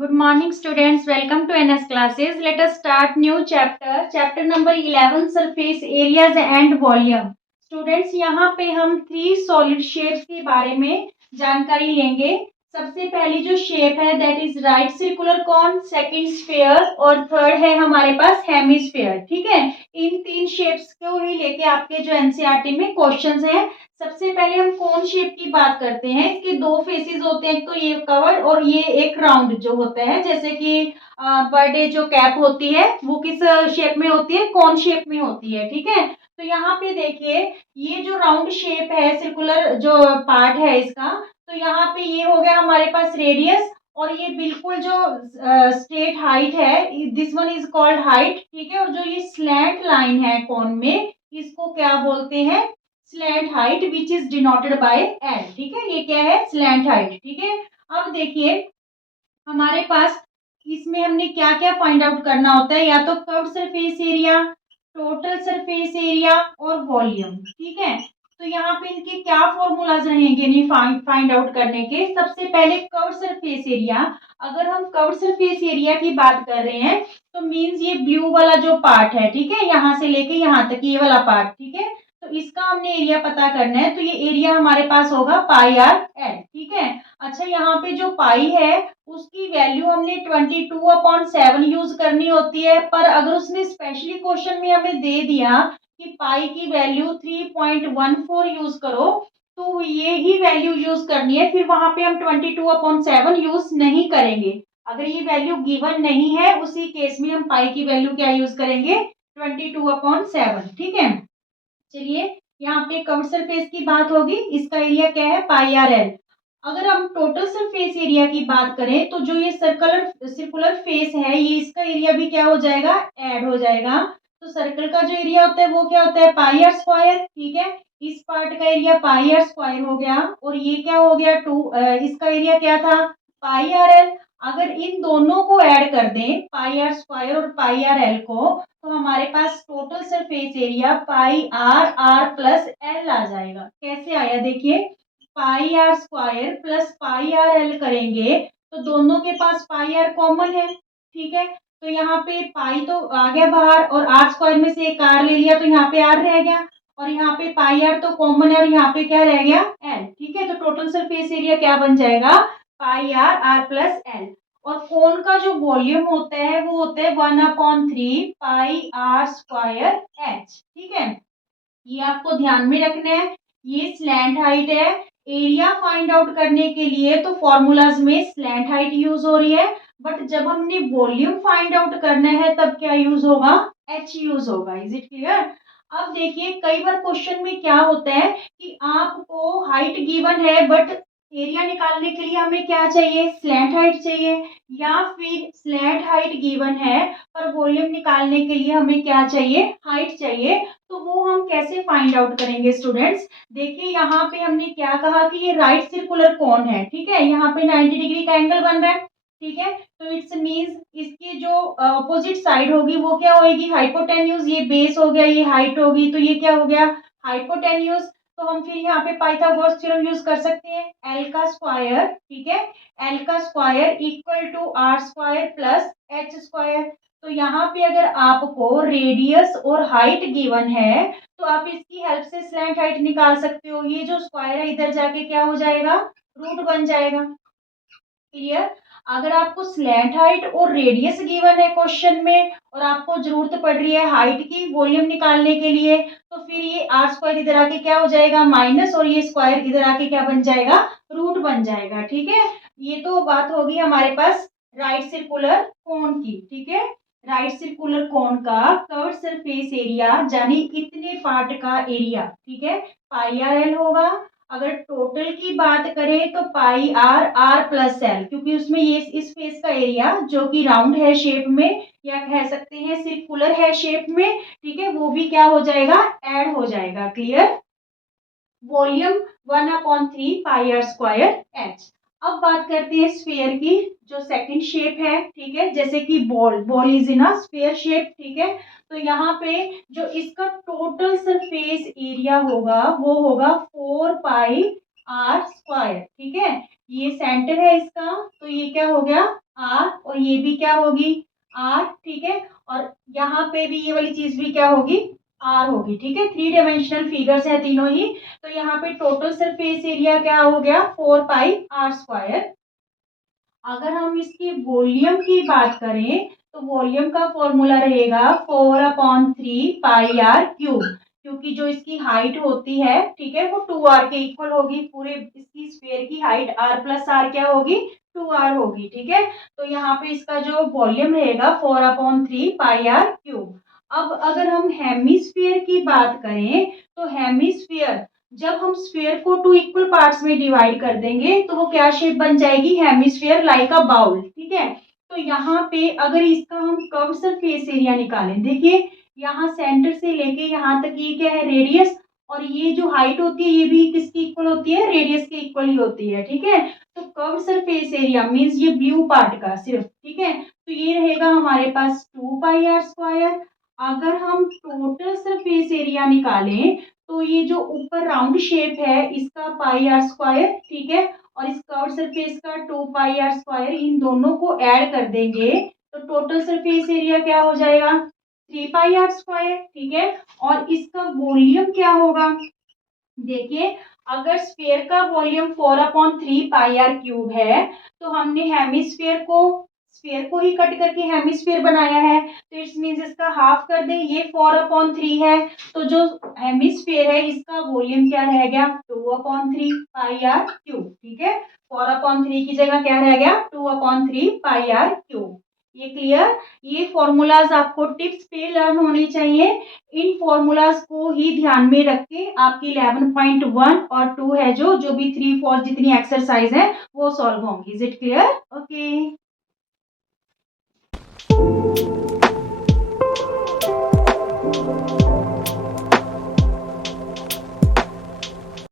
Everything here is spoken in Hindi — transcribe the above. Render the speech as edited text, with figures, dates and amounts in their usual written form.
Good morning, students. Welcome to NS classes. Let us start new chapter. Chapter number 11, surface areas and volume. Students, यहाँ पे हम 3 solid shapes के बारे में जानकारी लेंगे. सबसे पहली जो शेप है that is right circular cone, second sphere और थर्ड है हमारे पास हेमिस्फीयर. ठीक है, इन 3 शेप्स को ही लेके आपके जो एनसीईआरटी में क्वेश्चंस हैं. सबसे पहले हम कौन शेप की बात करते हैं. इसके 2 फेसेस होते हैं, तो ये कवर्ड और ये एक राउंड जो होता है. जैसे कि बर्थडे जो कैप होती है वो किस शेप में होती है, कौन शेप में होती है. ठीक है, तो यहाँ पे देखिए ये जो राउंड शेप है, सर्कुलर जो पार्ट है इसका, तो यहाँ पे ये हो गया हमारे पास रेडियस. और ये बिल्कुल जो स्ट्रेट हाइट है, this one is called height. ठीक है, और जो ये स्लैंट लाइन है कॉन में, इसको क्या बोलते हैं, slant height, which is denoted by L. ठीक है, ये क्या है, स्लैंट हाइट. ठीक है, अब देखिए हमारे पास इसमें हमने क्या क्या फाइंड आउट करना होता है, या तो curve surface area, total surface area और वॉल्यूम. ठीक है, तो यहाँ पे इनके क्या फॉर्मूलाज रहेंगे नहीं फाइंड आउट करने के. सबसे पहले कर्व सरफेस एरिया. अगर हम कर्व सरफेस एरिया की बात कर रहे हैं तो मींस ये ब्लू वाला जो पार्ट है, ठीक है, यहाँ से लेके यहाँ तक ये वाला पार्ट. ठीक है, तो इसका हमने एरिया पता करना है, तो ये एरिया हमारे पास होगा पाई आर एल. ठीक है, अच्छा यहाँ पे जो पाई है उसकी वैल्यू हमने 22/7 यूज करनी होती है. पर अगर उसने स्पेशली क्वेश्चन में हमें दे दिया कि पाई की वैल्यू 3.14 यूज करो, तो ये ही वैल्यू यूज करनी है. फिर वहां पे हम 22/7 यूज नहीं करेंगे. अगर ये वैल्यू गिवन नहीं है उसी केस में हम पाई की वैल्यू क्या यूज करेंगे, 22/7. ठीक है, चलिए यहाँ पे कर्व सरफेस की बात होगी, इसका एरिया क्या है, पाई आर एल. अगर हम टोटल सरफेस एरिया की बात करें तो जो ये सर्कुलर फेस है, ये इसका एरिया भी क्या हो जाएगा, ऐड हो जाएगा. तो सर्कल का जो एरिया होता है वो क्या होता है, पाई आर स्क्वायर. ठीक है, इस पार्ट का एरिया पाई आर स्क्वायर हो गया, और ये क्या हो गया, इसका एरिया क्या था, पाई आर एल. अगर इन दोनों को ऐड कर दें, पाई आर स्क्वायर और पाई आर एल को, तो हमारे पास total surface area pi r r plus L आ जाएगा. कैसे आया देखिए, pi are square plus pi r L करेंगे तो दोनों के पास पाई आर कॉमन है. ठीक है, तो यहाँ पे पाई तो आ गया बाहर, और आर स्क्वायर में से एक आर ले लिया तो यहाँ पे आर रह गया, और यहाँ पे पाई आर तो कॉमन है और यहाँ पे क्या रह गया, एल. ठीक है, तो टोटल सरफेस एरिया क्या बन जाएगा, पाई आर आर प्लस एल. और कोन का जो वॉल्यूम होता है वो होता है 1/3 पाई आर स्क्वायर एच. ठीक है, ये आपको ध्यान में रखना है. ये स्लैंट हाइट है. एरिया फाइंड आउट करने के लिए तो फॉर्मूलाज में स्लैंट हाइट यूज हो रही है, बट जब हमने वॉल्यूम फाइंड आउट करना है तब क्या यूज होगा, एच यूज होगा. Is it clear. अब देखिए कई बार क्वेश्चन में क्या होता है कि आपको हाइट गिवन है बट एरिया निकालने के लिए हमें क्या चाहिए, स्लैंट हाइट चाहिए, या फिर स्लैंट हाइट गिवन है पर वॉल्यूम निकालने के लिए हमें क्या चाहिए, हाइट चाहिए. तो वो हम कैसे फाइंड आउट करेंगे स्टूडेंट्स. देखिए यहाँ पे हमने क्या कहा कि ये राइट सर्कुलर कॉन है. ठीक है, यहाँ पे 90 डिग्री का एंगल बन रहा है. ठीक है, तो इट्स मींस इसकी जो अपोजिट साइड होगी वो क्या होगी, हाइपोटेन्यूज. ये बेस हो गया, ये हाइट होगी, तो ये क्या हो गया, हाइपोटेन्यूज. तो हम फिर यहाँ पे पाइथागोरस थ्योरम यूज कर सकते हैं. एल का स्क्वायर, ठीक है, एल का square equal to R square plus H square. तो यहाँ पे अगर आपको रेडियस और हाइट गिवन है तो आप इसकी हेल्प से स्लैंट हाइट निकाल सकते हो. ये जो स्क्वायर है इधर जाके क्या हो जाएगा, रूट बन जाएगा. क्लियर. अगर आपको स्लैंट हाइट और रेडियस गिवन है क्वेश्चन में और आपको जरूरत पड़ रही है हाइट की वॉल्यूम निकालने के लिए, तो फिर ये आर स्क्वायर इधर आके क्या हो जाएगा, माइनस, और ये स्क्वायर इधर आके क्या बन जाएगा, रूट बन जाएगा. ठीक है, ये तो बात होगी हमारे पास राइट सर्कुलर कोन की. ठीक है, राइट सर्कुलर कोन का कर्व सरफेस एरिया यानी इतने पार्ट का एरिया, ठीक है, पाई आर एल होगा. अगर टोटल की बात करें तो पाई आर आर प्लस एल, क्योंकि उसमें ये इस फेस का एरिया जो कि राउंड है शेप में, या कह सकते हैं सर्कुलर है शेप में, ठीक है, वो भी क्या हो जाएगा, ऐड हो जाएगा. Clear. Volume 1/3 pi are square H. अब बात करते हैं स्फीयर की, जो सेकंड शेप है. ठीक है, जैसे कि ball is in a sphere shape. ठीक है, तो यहाँ पे जो इसका टोटल सरफेस एरिया होगा वो होगा 4 पाई आर स्क्वायर. ठीक है, ये सेंटर है इसका, तो ये क्या हो गया, आर, और ये भी क्या होगी आर, ठीक है। और यहाँ पे भी ये वाली चीज भी क्या होगी आर होगी, ठीक है। थ्री डायमेंशनल फिगर्स हैं तीनों ही। तो यहाँ पे टोटल सरफेस एरिया क्या हो गया 4πr²। अगर हम इसकी वॉल्यूम की बात करें तो वॉल्यूम का फॉर्मूला रहेगा 4/3πr³ क्योंकि जो इसकी हाइट होती है, ठीक है, वो 2r के इक्वल होगी। पूरे इसकी स्फीयर की हाइट r+r क्या होगी 2r होगी, ठीक है। तो यहाँ पे इसका जो वॉल्यूम रहेगा 4/3πr³। अब अगर हम हेमिस्फीयर की बात करें तो हेमिस्फीयर, जब हम स्फीयर को टू इक्वल पार्ट्स में डिवाइड कर देंगे तो वो क्या शेप बन जाएगी हेमिस्फीयर लाइक अ बाउल, ठीक है। तो यहाँ पे अगर इसका हम कर्व सरफेस एरिया निकालें, देखिए यहाँ सेंटर से लेके यहाँ तक ये क्या है रेडियस, और ये जो हाइट होती है ये भी किसकी इक्वल होती है रेडियस के इक्वल ही होती है, ठीक है। तो कर्व सरफेस एरिया मीन्स ये ब्लू पार्ट का सिर्फ, ठीक है। तो ये रहेगा हमारे पास 2πr²। अगर हम टोटल सरफेस एरिया निकालें तो ये जो ऊपर राउंड शेप है इसका πr², ठीक है, और इस कर्व सरफेस का 2πr², इन दोनों को ऐड कर देंगे तो टोटल सरफेस एरिया क्या हो जाएगा 3πr², ठीक है। और इसका वॉल्यूम क्या होगा, देखिए अगर स्फीयर का वॉल्यूम 4/3πr³ है तो हमने हेमिस्फीयर को स्फीयर को ही कट करके हेमिस्फीयर बनाया है, तो इट्स मीन्स इसका हाफ कर दें, ये 4/3 है। तो जो हेमिस्फीयर है इसका वॉल्यूम क्या रह गया 2/3πr³, ठीक है। 4/3 की जगह क्या रह गया 2/3πr³। ये क्लियर। ये फॉर्मूलाज आपको टिप्स पे लर्न होने चाहिए। इन फॉर्मूलाज को ही ध्यान में रख के आपकी 11.1 और 2 है जो भी 3 4 जितनी एक्सरसाइज है वो सॉल्व होंगी। Is it clear? ओके।